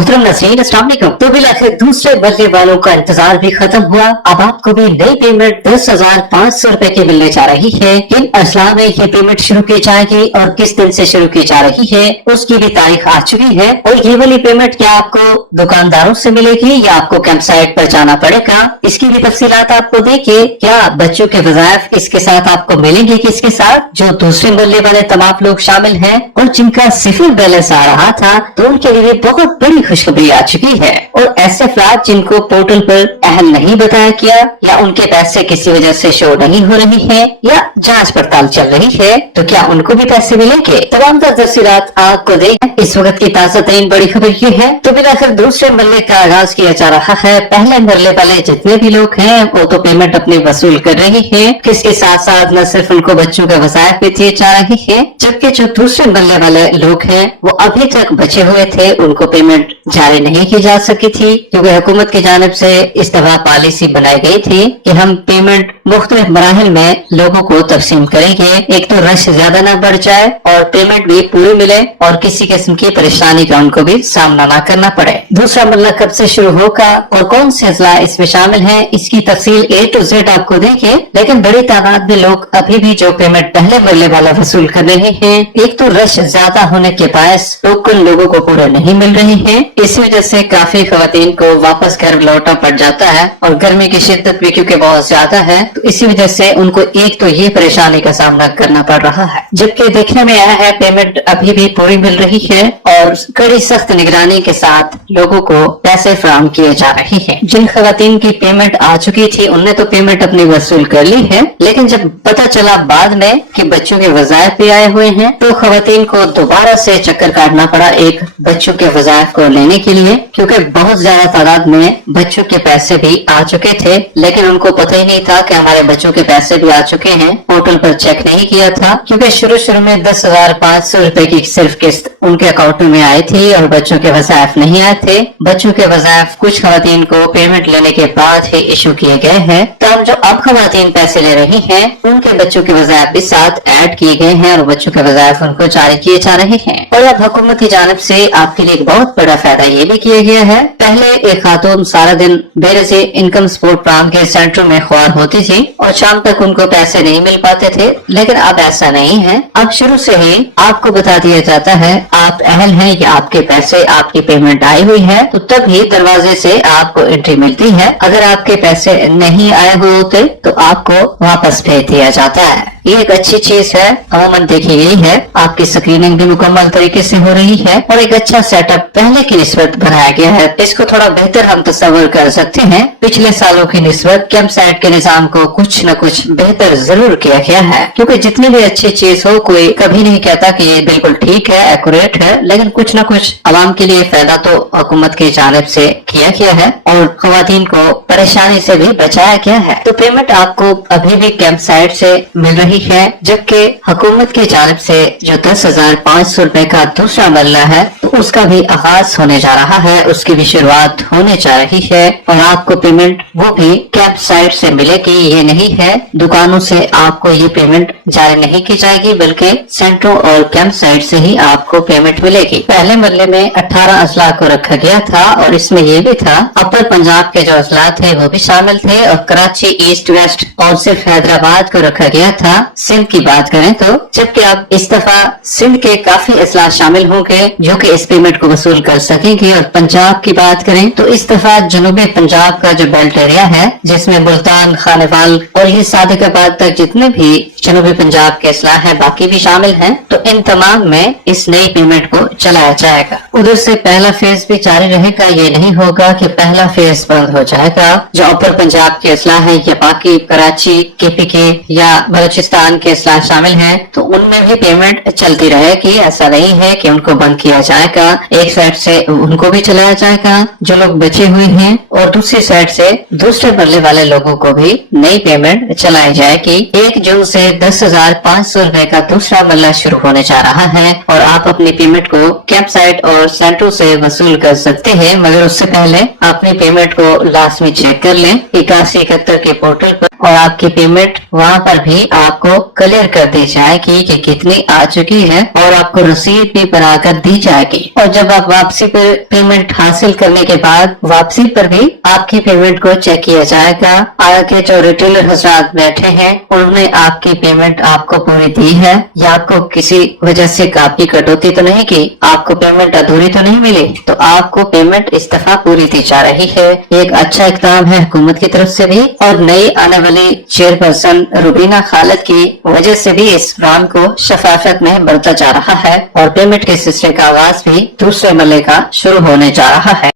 मोहतरम नाज़रीन, अस्सलाम वालेकुम। तो बिलाखिर दूसरे मरले वालों का इंतजार भी खत्म हुआ। अब आपको भी नई पेमेंट 10,500 रुपए की मिलने जा रही है। इन अजला में ये पेमेंट शुरू की जाएगी और किस दिन से शुरू की जा रही है उसकी भी तारीख आ चुकी है। और ये वाली पेमेंट क्या आपको दुकानदारों से मिलेगी या आपको कैंप साइट पर जाना पड़ेगा, इसकी भी तफसीलात आपको देखिए। क्या बच्चों के वज़ाइफ इसके साथ आपको मिलेंगे कि इसके साथ जो दूसरे मरले वाले तमाम लोग शामिल हैं और जिनका सिफर बैलेंस आ रहा था, तो उनके लिए बहुत बड़ी खुशखबरी आ चुकी है। और ऐसे अफराद जिनको पोर्टल पर अहल नहीं बताया गया या उनके पैसे किसी वजह से शो नहीं हो रही है या जांच पड़ताल चल रही है, तो क्या उनको भी पैसे मिलेंगे? तमाम तफसीलात आपको दें। इस वक्त की ताज़ा तरीन बड़ी खबर ये है। तो बिलाखिर दूसरे मरले का आगाज किया जा रहा है। पहले मरले वाले जितने भी लोग हैं वो तो पेमेंट अपनी वसूल कर रही है। इसके साथ साथ न सिर्फ उनको बच्चों के वज़ाइफ भी दिए जा रहे हैं, जबकि जो दूसरे मरले वाले लोग हैं वो अभी तक बचे हुए थे, उनको पेमेंट जारी नहीं की जा सकी थी, क्योंकि हुकूमत की जानिब से इस दफा पॉलिसी बनाई गई थी कि हम पेमेंट मुख्तलिफ मराहिल में लोगों को तकसीम करेंगे। एक तो रश ज्यादा ना बढ़ जाए और पेमेंट भी पूरी मिले और किसी किस्म की परेशानी का उनको भी सामना ना करना पड़े। दूसरा मरला कब से शुरू होगा और कौन से अजला इसमें शामिल है, इसकी तफसील A to Z आपको देंगे। लेकिन बड़ी तादाद में लोग अभी भी जो पेमेंट पहले मरले वाला वसूल कर रहे हैं, एक तो रश ज्यादा होने के बायस टोकन लोगों को पूरे नहीं मिल रहे हैं। इस वजह से काफी खवातीन को वापस घर लौटना पड़ जाता है और गर्मी की शिद्दत भी क्योंकि बहुत ज्यादा है, तो इसी वजह से उनको एक तो ये परेशानी का सामना करना पड़ रहा है। जबकि देखने में आया है पेमेंट अभी भी पूरी मिल रही है और कड़ी सख्त निगरानी के साथ लोगों को पैसे फराहम किए जा रहे हैं। जिन खवातीन की पेमेंट आ चुकी थी उनने तो पेमेंट अपनी वसूल कर ली है, लेकिन जब पता चला बाद में कि बच्चों के वज़ाइफ भी आए हुए हैं, तो खवातीन को दोबारा से चक्कर काटना पड़ा एक बच्चों के वज़ाइफ को लेने के लिए, क्योंकि बहुत ज्यादा तादाद में बच्चों के पैसे भी आ चुके थे। लेकिन उनको पता ही नहीं था कि हमारे बच्चों के पैसे भी आ चुके हैं। पोर्टल पर चेक नहीं किया था, क्योंकि शुरू में 10,500 रुपए की सिर्फ किस्त उनके अकाउंट में आई थी और बच्चों के वज़ाइफ नहीं आए थे। बच्चों के वज़ाइफ कुछ खवातीन को पेमेंट लेने के बाद ही इशू किए गए हैं। तब जो अब खवातीन पैसे ले रही हैं, उनके बच्चों के वज़ाइफ भी साथ ऐड किए गए हैं और बच्चों के वज़ाइफ उनको जारी किए जा रहे हैं। और अब हुकूमत की जानिब से आपके लिए एक बहुत बड़ा फायदा ये भी किया गया है। पहले एक खातून सारा दिन बेरज़े इनकम सपोर्ट प्रोग्राम के सेंटर में ख्वार होती थी और शाम तक उनको पैसे नहीं मिल पाते थे, लेकिन अब ऐसा नहीं है। अब शुरू से ही आपको बता दिया जाता है आप अहल हैं या आपके पैसे, आपकी पेमेंट आई हुई है, तो तभी दरवाजे से आपको एंट्री मिलती है। अगर आपके पैसे नहीं आए हुए होते तो आपको वापस भेज दिया जाता है। ये एक अच्छी चीज है, अमूमन देखी गई है। आपकी स्क्रीनिंग भी मुकम्मल तरीके से हो रही है और एक अच्छा सेटअप पहले की निस्बत बनाया गया है। इसको थोड़ा बेहतर हम तस्वर कर सकते हैं। पिछले सालों की निस्बत कैंप साइट के निजाम को कुछ न कुछ बेहतर जरूर किया गया है, क्योंकि जितनी भी अच्छी चीज हो कोई कभी नहीं कहता कि ये बिल्कुल ठीक है, एक्यूरेट है, लेकिन कुछ न कुछ आवाम के लिए फायदा तो हुकूमत की जानिब से किया गया है और खवातीन को परेशानी से भी बचाया गया है। तो पेमेंट आपको अभी भी कैंप साइट से मिल रही है, जबकि हुकूमत की जानिब से जो 10,500 रुपए का दूसरा मरला है तो उसका भी आगाज होने जा रहा है, उसकी भी शुरुआत होने जा रही है। और आपको पेमेंट वो भी कैंप साइट से मिलेगी, ये नहीं है दुकानों से आपको ये पेमेंट जारी नहीं की जाएगी, बल्कि सेंटरों और कैंप साइट से ही आपको पेमेंट मिलेगी। पहले मरले में 18 अजला को रखा गया था और इसमें ये भी था अपर पंजाब के जो अजला थे वो भी शामिल थे और कराची, ईस्ट वेस्ट और सिर्फ हैदराबाद को रखा गया था। सिंध की बात करें तो जबकि अब इस दफा सिंध के काफी अजला शामिल होंगे जो कि इस पेमेंट को वसूल कर सकेंगे। और पंजाब की बात करें तो इस दफा जनूबी पंजाब का जो बेल्ट एरिया है, जिसमें मुल्तान, खानेवाल और ये सादिकाबाद तक जितने भी जनूबी पंजाब के अजला है बाकी भी शामिल हैं, तो इन तमाम में इस नई पेमेंट को चलाया जाएगा। उधर से पहला फेज भी जारी रहेगा, ये नहीं होगा कि पहला फेज बंद हो जाएगा। जो अपर पंजाब के अजला है या बाकी कराची, KPK या बलूचिस्तान के अजला शामिल हैं, तो उनमें भी पेमेंट चलती रहेगी। ऐसा नहीं है कि उनको बंद किया जाएगा, एक साइड से उनको भी चलाया जाएगा जो लोग बचे हुए हैं और दूसरी साइड से दूसरे मरले वाले लोगों को भी नई पेमेंट चलाई जाएगी। 1 जून से 10,500 रुपए का दूसरा मरला शुरू होने जा रहा है और आप अपनी पेमेंट को कैंप साइट और सेंटरों से वसूल कर सकते हैं, मगर उससे पहले अपनी पेमेंट को लाजमी चेक कर लें 8171 के पोर्टल पर और आपकी पेमेंट वहाँ पर भी आपको क्लियर कर दी जाएगी कि कितनी आ चुकी है और आपको रसीद भी बनाकर दी जाएगी। और जब आप वापसी पे फिर पेमेंट हासिल करने के बाद वापसी पर भी आपकी पेमेंट को चेक किया जाएगा। आगे जो रिटेलर हजरात बैठे हैं उन्होंने आपकी पेमेंट आपको पूरी दी है या आपको किसी वजह से आपकी कटौती तो नहीं की, आपको पेमेंट अधूरी तो नहीं मिली, तो आपको पेमेंट इस दफा पूरी दी जा रही है। एक अच्छा इकदाम है हुकूमत की तरफ से भी और नई आने वाली चेयरपर्सन रुबीना खालिद की वजह से भी इस प्लान को शफाफत में बरता जा रहा है और पेमेंट के सिलसिले का आगाज भी दूसरे मरहले का शुरू होने जा रहा है।